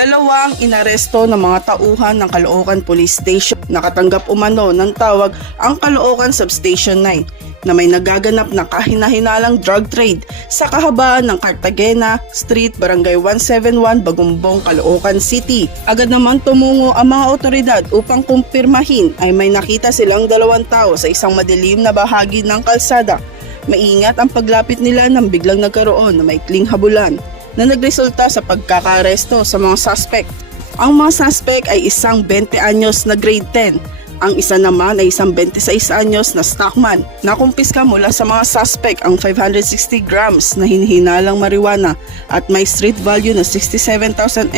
Dalawang inaresto ng mga tauhan ng Caloocan Police Station. Nakatanggap umano ng tawag ang Caloocan Substation 9 na may nagaganap na kahinahinalang drug trade sa kahabaan ng Cartagena Street, Barangay 171, Bagumbong, Caloocan City. Agad naman tumungo ang mga otoridad upang kumpirmahin ay may nakita silang dalawang tao sa isang madilim na bahagi ng kalsada. Maingat ang paglapit nila nang biglang nagkaroon ng maikling habulan na nagresulta sa pagkakaresto sa mga suspect. Ang mga suspect ay isang 20 anyos na grade 10. Ang isa naman ay isang 26 anyos na stockman. Nakumpiska mula sa mga suspect ang 560 grams na hinihinalang marijuana at may street value na 67,200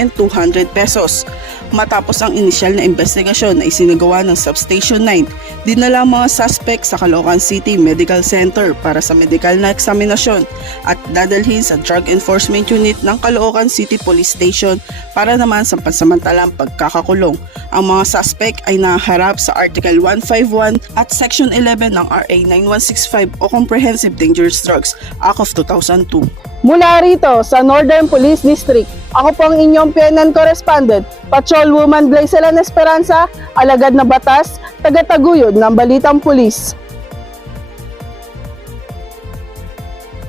pesos. Matapos ang inisyal na investigasyon na isinagawa ng Substation 9, dinala ang mga suspect sa Caloocan City Medical Center para sa medical na eksaminasyon at dadalhin sa Drug Enforcement Unit ng Caloocan City Police Station para naman sa pansamantalang pagkakakulong. Ang mga suspect ay naharap sa Article 151 at Section 11 ng RA 9165 o Comprehensive Dangerous Drugs Act of 2002. Mula rito sa Northern Police District, ako po ang inyong PNN correspondent, Patrolwoman Glycelan Esperanza, alagad na batas, taga-taguyod ng Balitang Pulis.